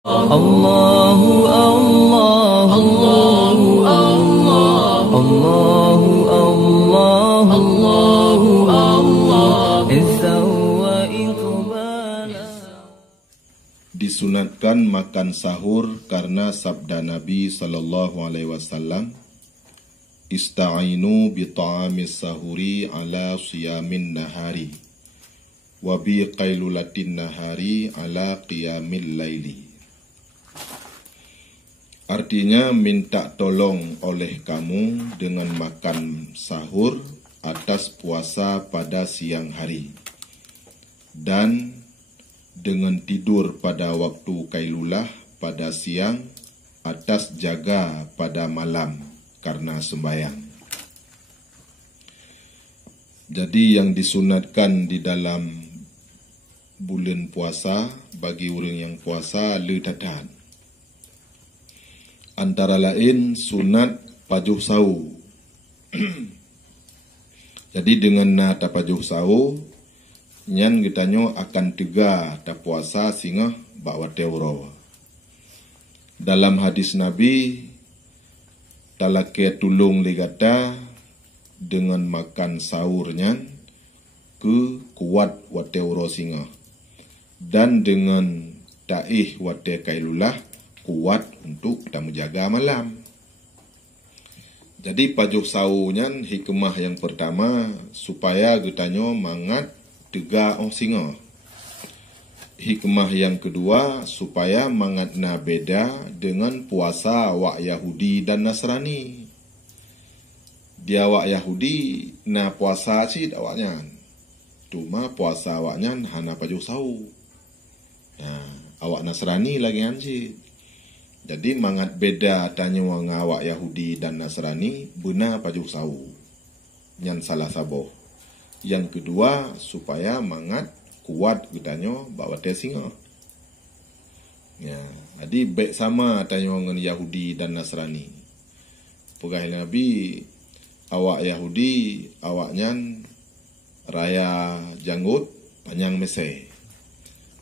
الله الله الله الله الله الله الله الله عزا وإقبالا. Disunatkan makan sahur karena sabda Nabi sallallahu alaihi wasallam, Ista'inu bi ta'amis sahuri ala siyamin nahari wa bi qailulatin nahari ala qiyamil laili. Artinya, minta tolong oleh kamu dengan makan sahur atas puasa pada siang hari, dan dengan tidur pada waktu kailulah pada siang atas jaga pada malam karena sembahyang. Jadi yang disunatkan di dalam bulan puasa bagi orang yang puasa letatan. Antara lain sunat pajuh sau. Jadi dengan na ta pajuh sau, nyan gitanyo akan tega ta puasa singa bawa teuro. Dalam hadis Nabi, talake tulung ligata dengan makan sahurnya ke kuat wateuro singa, dan dengan taih wate kailulah kuat untuk kita menjaga malam. Jadi pajuh saunya hikmah yang pertama supaya gitanyo mangat tega singa. Hikmah yang kedua supaya mangat na beda dengan puasa wak Yahudi dan Nasrani. Dia wak Yahudi na puasa cid awaknya, cuma puasa awaknya hana pajuh sau. Nah, awak Nasrani lagi cid. Jadi mangat beda tanya wang awak Yahudi dan Nasrani benar pajuh sau. Yang salah saboh. Yang kedua supaya mangat kuat gitanyo bawa tesinga. Ya, jadi baik sama tanya dengan Yahudi dan Nasrani. Pegah Nabi awak Yahudi awaknya raya janggut panjang mese.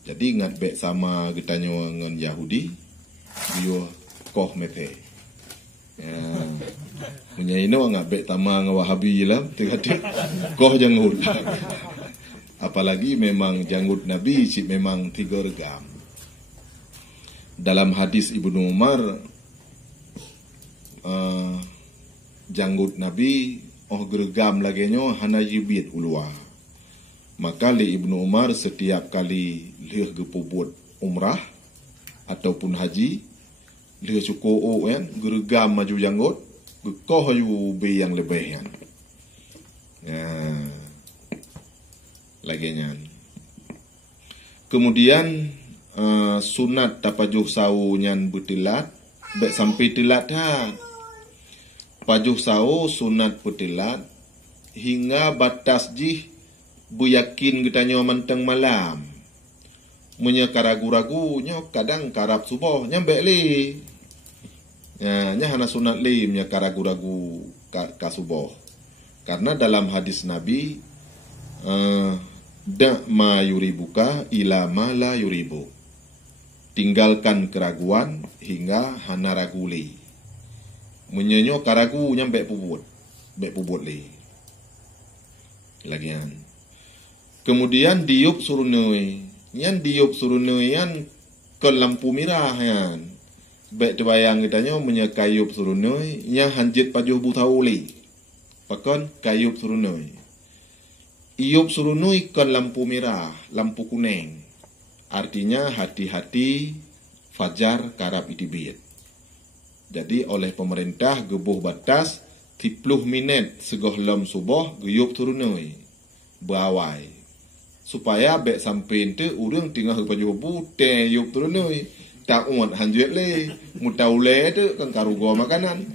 Jadi ngat baik sama gitanyo dengan Yahudi dia koh mepe. Ya. Punya ino ngak bek tama ng Wahabi lah, tiga-tiga koh janggut. Apalagi memang janggut Nabi cip memang 3 regam. Dalam hadis Ibnu Umar, janggut Nabi geregam laginyo hana jibit ulua. Maka li Ibnu Umar setiap kali lihat gepubut umrah ataupun haji, dia cukup kan geregam maju janggut, gekoh ayu be yang lebih kan. Nah, laginya. Kemudian sunat tapajuh sau nyan betilat, baik sampai tilat dah. Pajuh sau sunat betilat hingga batas jih buyakin gitanyo manteng malam. Munya karagu-ragu nyo kadang karab subuh nyambe li. Nya hana sunat li munya karagu-ragu ka subuh. Karena dalam hadis Nabi da ma yuribuka ila ma la yuribu. Tinggalkan keraguan hingga hana ragu li. Munya nyo karagu nyambe pubut. Bek pubut li. Lagian. Kemudian diup surunoi. Yang diup surunuyan ke lampu merah yan. Baik terbayang kitanya punya kayup surunui yang hanjit pajuh butauli. Pakan kayup surunui. Iup surunui ke lampu merah, lampu kuning. Artinya hati-hati fajar karab idibit. Jadi oleh pemerintah gebuh batas 30 minit segohlam subuh geyup surunui. Berawai. Supaya bek sampai ente orang tinggal pajuh bute yuk turunui tak umat hanjut le mutaule tu kan karugo makanan.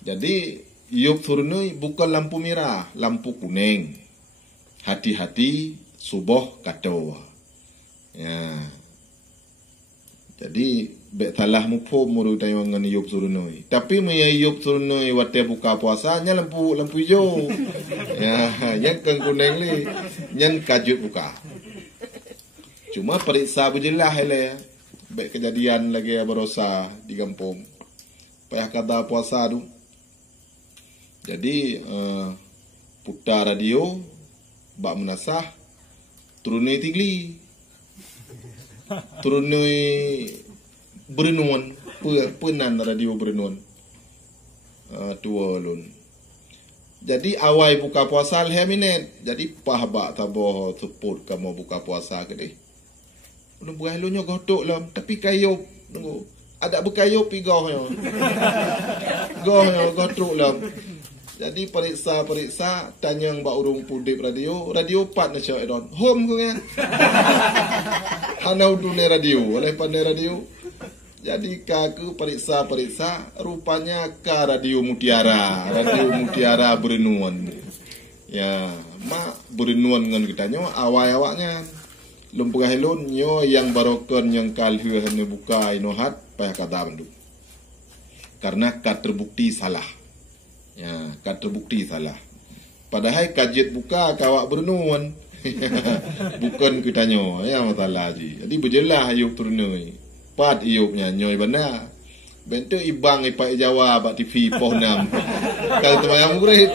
Jadi yuk turunui bukan lampu merah, lampu kuning. Hati-hati subuh katawa. Ya. Jadi bek salah mupum muru tayang ngan yuk turunui. Tapi me yuk turunui wate buka puasanya lampu hijau. Ya, yang kan kuning le. Nyan kajut buka. Cuma periksa berjelas hele. baik kejadian lagi berosa di kampung. Payah kata puasa tu. Jadi putar radio, bak menasah, turunai tinggi, turunai berenuan, penan radio berenuan, tua lun. Jadi awal buka puasa 5 minit. Jadi pah bak taboh support kamu buka puasa ke deh. Belum buah lunya gotok lah, tapi kayu tunggu. Ada berkayu pigah nya. Gotok lah. Jadi periksa tanya mbak urung pudip radio pat na siya edon. Home ko nga. Hanaw dunia radio, oleh pandai radio. Jadi kaku periksa rupanya ka radio Mutiara berenuan. Ya, mak berenuan ngan kita nyo awak-awaknya. Lumpur helon nyo yang barokan yang kalhu hanya buka inohat payah kata bandu. Karena kad terbukti salah. Ya, kad terbukti salah. Padahal kajet buka kawak berenuan. Bukan kita nyo, ya masalah ji. Jadi berjelah ayub ternoi. Pat iupnya nyoy benar. Bentuk ibang ipak Jawa bak TV poh 6. Kalau temayang murid.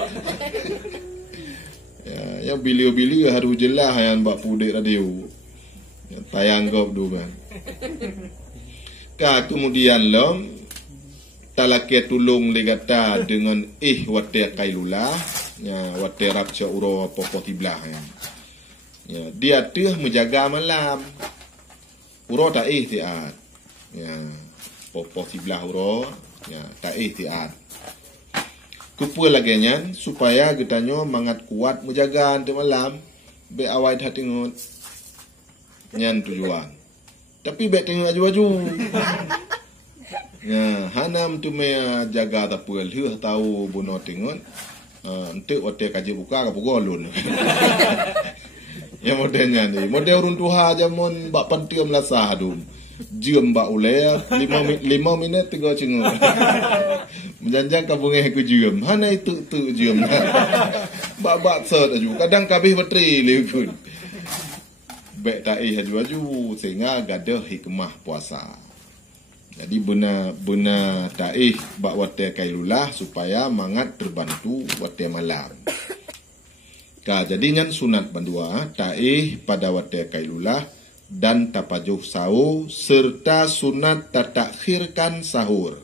Ya, yang beliau harus jelah yang bak pudik radio. Ya, tayang gop tu kan. Kemudian lom talakia tulung legata dengan wate kailula, ya wate rapca uro popoti belah ya. Ya, dia tuh menjaga malam. Uro tak tiat. Ya, popoti belah uro, ya tak tiat. Kupul lagi nyan supaya getanyo mangat kuat menjaga nanti malam be awal hati ngut. Nyan tujuan. Tapi be tengok aju-aju. Ya, hanam tu me jaga tapul hu tahu buno tingun. Entek wate kaji buka ka pugolun. Ya modelnya ni, model urun tuha jamon bak pantium lasah dum. Jiem bak ule 5 minit 3 cengut. Menjanjang ka bunge ku jiem. Hana itu jiem. Bak sert aju. Kadang kabeh bateri lekun. Bek ta'i aju-aju sehingga gadah hikmah puasa. Jadi benar taih bak wate kailulah supaya mangat terbantu wate malam. Jadi ngan sunat bandua taih pada wate kailulah dan tapajuh sahur serta sunat tatakhirkan sahur.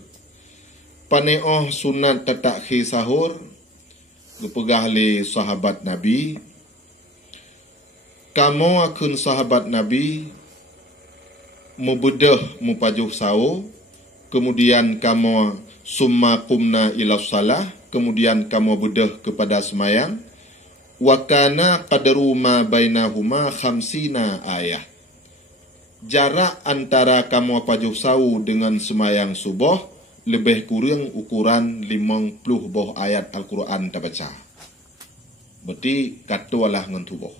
Paneoh sunat tatakhir sahur dipegah oleh sahabat Nabi. Kamu akun sahabat Nabi mubedah mupajuh sahur, kemudian kamu summa qumna ila salah, kemudian kamu bedah kepada semayang, wa kana qadru ma bainahuma 50 ayah. Jarak antara kamu pajuh sahur dengan semayang subuh lebih kurang ukuran 50 buah ayat Al-Quran terbaca. Berarti katualah ngan tubuh.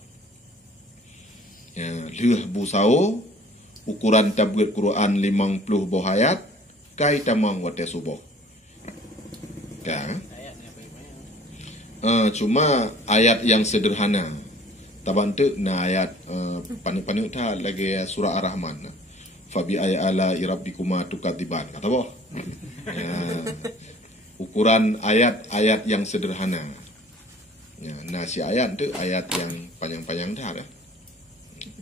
Ya, leuh bu sahur ukuran tablet Quran 50 buah ayat kai tamang wate subuh. Kan? Cuma ayat yang sederhana. Tabantu na ayat panu-panu ta lagi surah Ar-Rahman. Fabi ayala rabbikuma tukadziban. Kata boh. Ya, ukuran ayat-ayat yang sederhana. Ya, nah si ayat tu ayat yang panjang-panjang dah lah.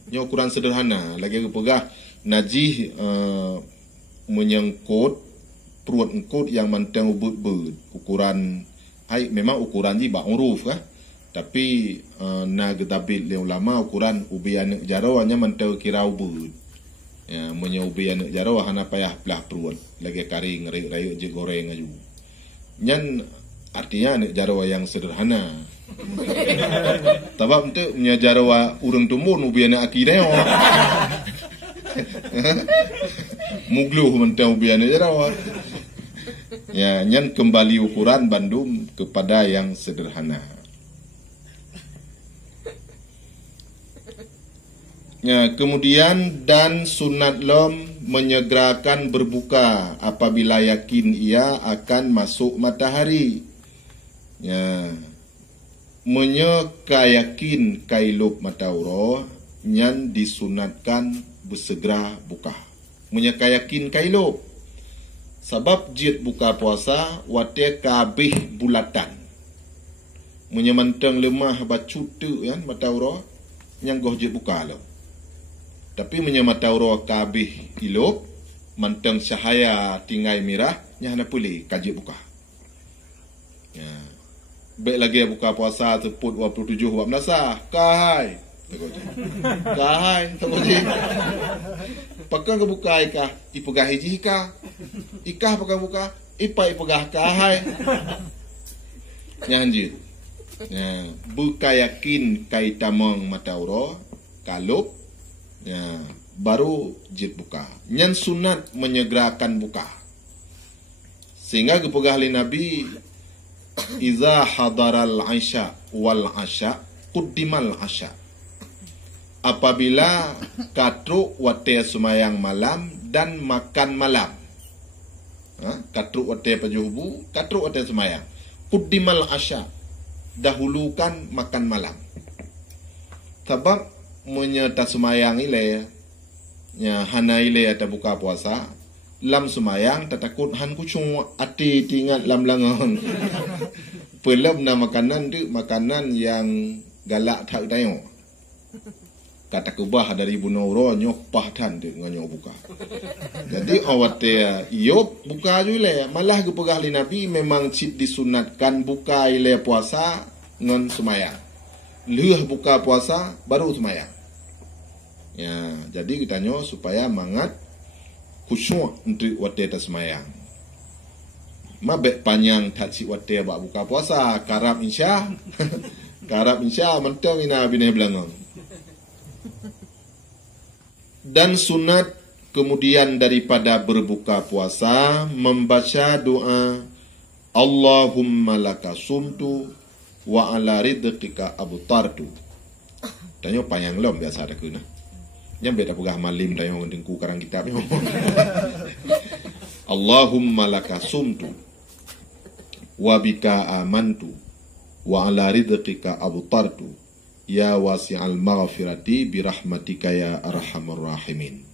Nya ukuran sederhana lagi kepegah najih menyangkut perut engkut yang mantang ubut-ubut ukuran memang ukuran ji bak uruf kah tapi na gedabit le ulama ukuran ubi anak jaro hanya mantau kira ubut ya menya ubi anak jaro hana payah belah perut lagi kari ngeri-rayu je goreng aju nyan artinya anak jaro yang sederhana. Tabak untuk menyajarawa urang tumun ubi anak akideo. Mugluh mentang ubi anak jarawa. Ya, nyan kembali ukuran Bandung kepada yang sederhana. Ya, kemudian dan sunat lom menyegerakan berbuka apabila yakin ia akan masuk matahari. Ya. Menyekayakin kailup matauro nyan disunatkan bersegera buka. Menyakayakin kailop. Sebab jid buka puasa wate kabih bulatan. Menyemantang lemah bacutu kan matauro yang goh jid buka lo. Tapi menyamatauro kabih ilop mantang cahaya tinggai mirah nyana pulih kajib buka. Ya. Baik lagi buka puasa teput 27 wak menasah. Kahai. Kahai. Pakai ke buka ikah. Ipegah hiji ikah. Ikah pakai buka. Ipa ipegah kahai. Nyanjir. Ya. Buka yakin kaitamong matauro. Kalup. Ya. Baru jid buka. Nyan sunat menyegerakan buka. Sehingga kepegah li Nabi. Iza hadaral asya wal asya quddimal asya. Apabila katruk wate semayang malam dan makan malam. Katruk wate pajuhubu, katruk wate semayang. Quddimal asya. Dahulukan makan malam. Sebab menyata semayang ile nya hana ile atau buka puasa. Lam semayang tatakut han kucung ati tinggal lam langon. Pelem na makanan tu makanan yang galak tak dayo. Kata kubah dari bunoro nyok pahtan tu nganyok buka. Jadi awat iop buka jule malah gepegah li Nabi memang cip disunatkan buka ile puasa ngon semayang. Leuh buka puasa baru semayang. Ya, jadi kita nyo supaya mangat khusyuk untuk wate ta semayang. Mabek panjang tak cik wate bak buka puasa karab insya. Karab insya mentang ina bineh belangong. Dan sunat kemudian daripada berbuka puasa membaca doa Allahumma laka sumtu wa ala ridqika abtartu. Tanya panjang lom biasa ada kuna. Yang beda pegah malim tanya dengku karang kitab. Allahumma laka sumtu wa bika amantu wa ala ridqika abtartu. Ya wasi'al maghfirati birahmatika ya arhamar rahimin.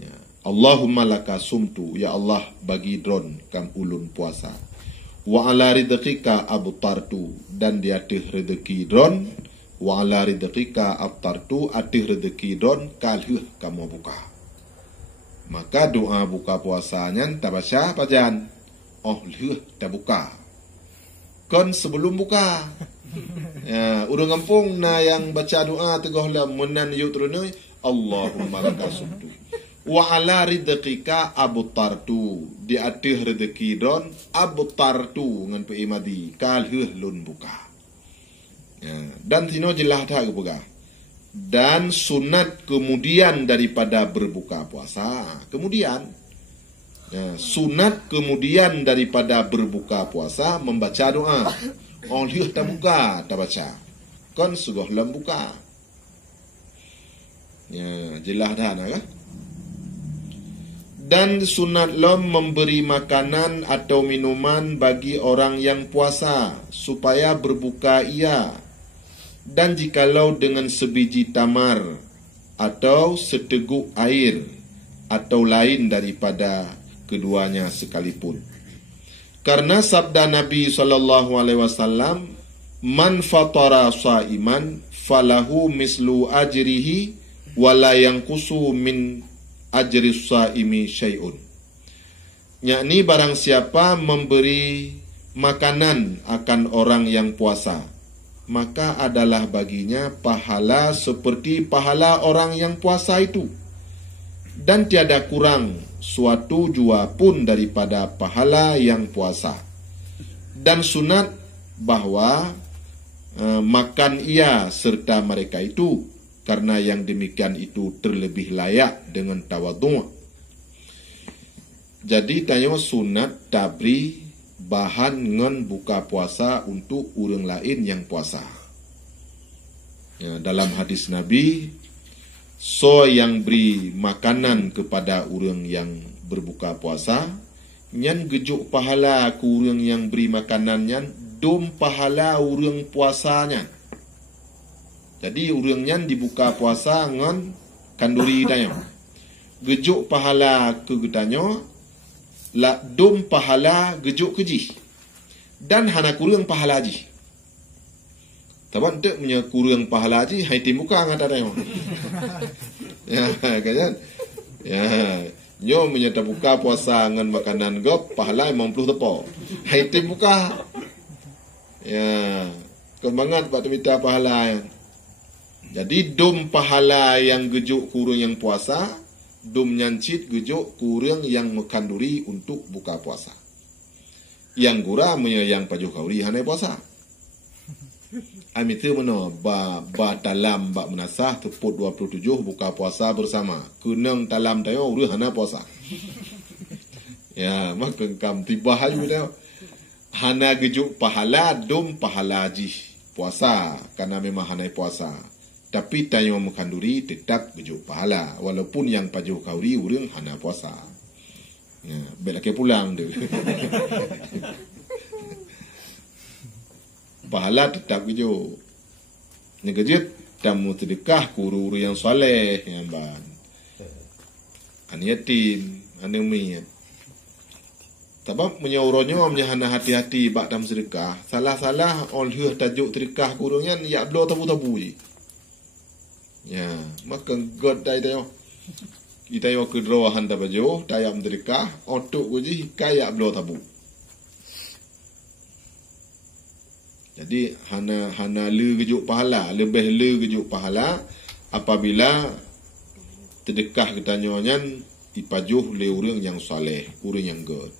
Ya. Allahumma laka sumtu. Ya Allah bagi dron kam ulun puasa. Wa ala ridqika abtartu. Dan di atas rezeki dron. Wa ala ridqika abtartu. Atas rezeki dron kalhuh kamu buka. Maka doa buka puasanya tak baca pajan. Oh luh tak buka. Kon sebelum buka. Ya, urang kampung na yang baca doa tegoh la menan yu trunoi Allahumma laka sumtu wa ala ridqika abtartu di atih rezeki don abtartu ngan pe imadi kal heuh lun buka. Ya, dan sino jelah tak buka. Dan sunat kemudian daripada berbuka puasa. Kemudian ya, sunat kemudian daripada berbuka puasa membaca doa. Orang lihat tak buka, tak baca. Kan sudah lam buka. Ya, jelas dah nak. Dan sunat lam memberi makanan atau minuman bagi orang yang puasa supaya berbuka ia. Dan jikalau dengan sebiji tamar atau seteguk air atau lain daripada keduanya sekalipun. Karena sabda Nabi SAW, man fatara sa'iman falahu mislu ajrihi wala yanqusu min ajri sa'imi syai'un. Yakni barang siapa memberi makanan akan orang yang puasa, maka adalah baginya pahala seperti pahala orang yang puasa itu. Dan tiada kurang suatu jua pun daripada pahala yang puasa. Dan sunat bahawa makan ia serta mereka itu, karena yang demikian itu terlebih layak dengan tawadhu'. Jadi tanya sunat tabri bahan ngan buka puasa untuk orang lain yang puasa. Ya, dalam hadis Nabi, so yang beri makanan kepada orang yang berbuka puasa, nyan gejuk pahala ku orang yang beri makanan nyan, dom pahala orang puasanya. Jadi orang nyan dibuka puasa ngan kanduri dayang. gejuk pahala ke getanyo, la dom pahala gejuk keji. Dan hana kurang pahala ji. Tabat dek punya kurang pahala ji, hai tim buka ngata tengok. Ya, kan? Ya, nyo punya buka puasa ngan makanan gop, pahala 50 tepo. Hai tim buka. Ya, kemangat pak minta pahala ya. Jadi dom pahala yang gejuk kurang yang puasa, dom nyancit gejuk kurang yang mekanduri untuk buka puasa. Yang gura punya yang pajuh kauri hanai puasa. Amit tu mana ba dalam ba menasah teput 27 buka puasa bersama. Kunang dalam tayo uru hana puasa. Ya, mak kam tiba hayu tayo. Hana gejuk pahala dom pahala ji puasa karena memang hanai puasa. Tapi tayo mekanduri tetap gejuk pahala walaupun yang pajuh kauri urang hana puasa. Ya, belak pulang tu. Pahala tetap gejuk. Negejut tamu sedekah kuru yang soleh yang ban. An yatim, an umi. Sebab menyauronyo menyahana hati-hati bak dalam sedekah. Salah-salah oleh tajuk sedekah kurungnya ya blo tabu-tabu je. Ya, maka god dai tayo. Kita yo kedro handa bajo, tayam sedekah, otuk uji kaya blo tabu. Jadi hana le gejuk pahala, lebih le gejuk pahala apabila sedekah ketanyo nyan ipajuh le urang yang soleh, urang yang god.